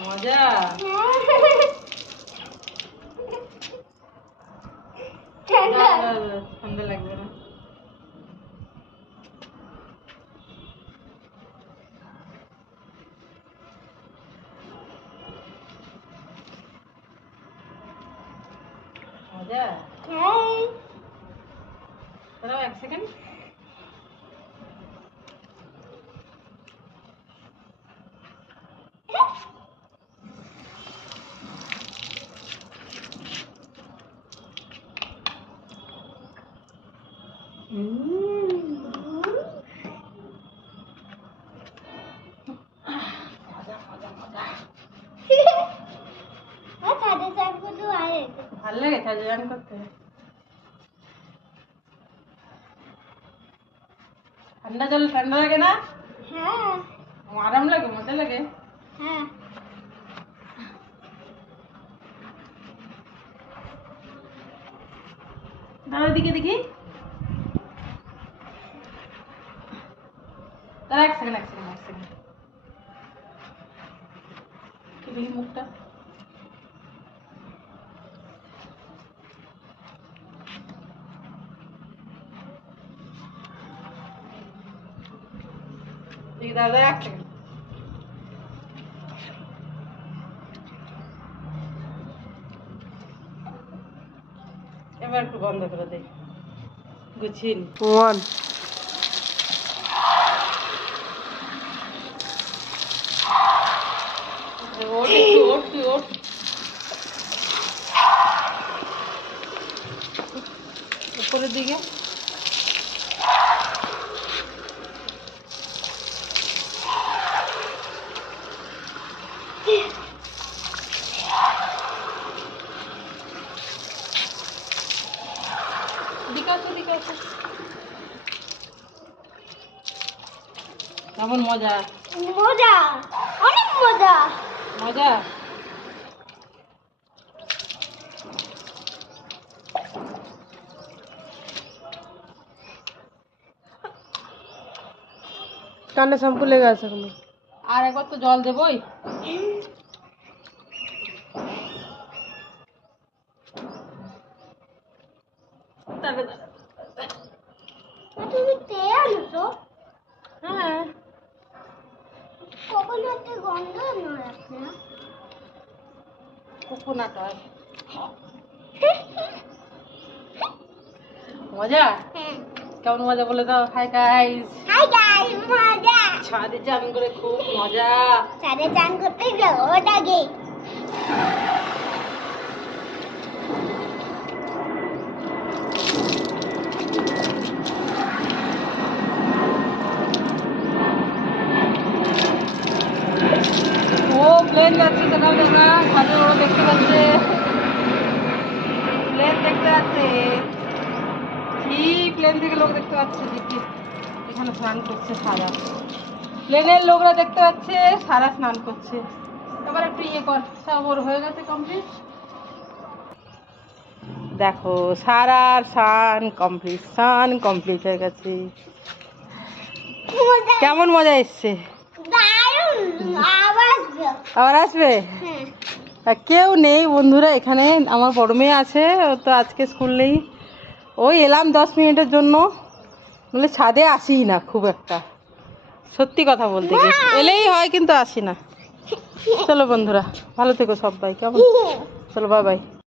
মজা। ঠান্ডা। লাগবে না। মজা। এক সেকেন্ড আর সাড়ে চার ফুটো আরে ভালো লাগে তাহলে রান করতে? ঠান্ডা জল ঠান্ডা লাগে না? হ্যাঁ। আরাম লাগে মজা লাগে। হ্যাঁ। দাঁড়াও দিকে দেখি। এক সেকেন্ড এক সেকেন্ড এক সেকেন্ড কি দেখি মুখটা দেখি এক সেকেন্ড এবার একটু বন্ধ করে দেই। গুছিয়ে নি ওয়ান ওঠ একটু ওঠ তুই ওঠ উপরের দিকে দিকে আসো দিকে আসো কেমন মজা? মজা অনেক মজা। মজা? কানে শ্যাম্পু লেগে আছে এখন। আর একবার তো জল দেবই। হ্যাঁ কোকোনাটের গন্ধ না রাখছে না কোকোনাট হয়। মজা? হ্যাঁ। কেমন মজা বলে দাও। হাই গাইস হাই গাইস মজা। ছাদে চান করে খুব মজা। সাড়ে চান করতে ও প্লেন যাচ্ছে সকাল দেখা ছাদে ওরা দেখতে পাচ্ছে। প্লেন দেখতে পাচ্ছে কি প্লেন থেকে লোক দেখতে পাচ্ছে দেখি এখানে স্নান করছে সারা। প্লেনের লোকরা দেখতে পাচ্ছে সারা স্নান করছে। এবার একটু ইয়ে কর সব ওর হয়ে গেছে কমপ্লিট দেখো সারার স্নান কমপ্লিট স্নান কমপ্লিট হয়ে গেছে। কেমন মজা এসছে? আবার আসবে? হ্যাঁ। কেউ নেই বন্ধুরা এখানে আমার বড় মেয়ে আছে ও তো আজকে স্কুল নেই। ওই এলাম দশ মিনিটের জন্য। বলে ছাদে আসি না খুব একটা। সত্যি কথা বলতে গিয়ে। এলেই হয় কিন্তু আসি না। চলো বন্ধুরা ভালো থেকো সবাই কেমন? চলো বাই বাই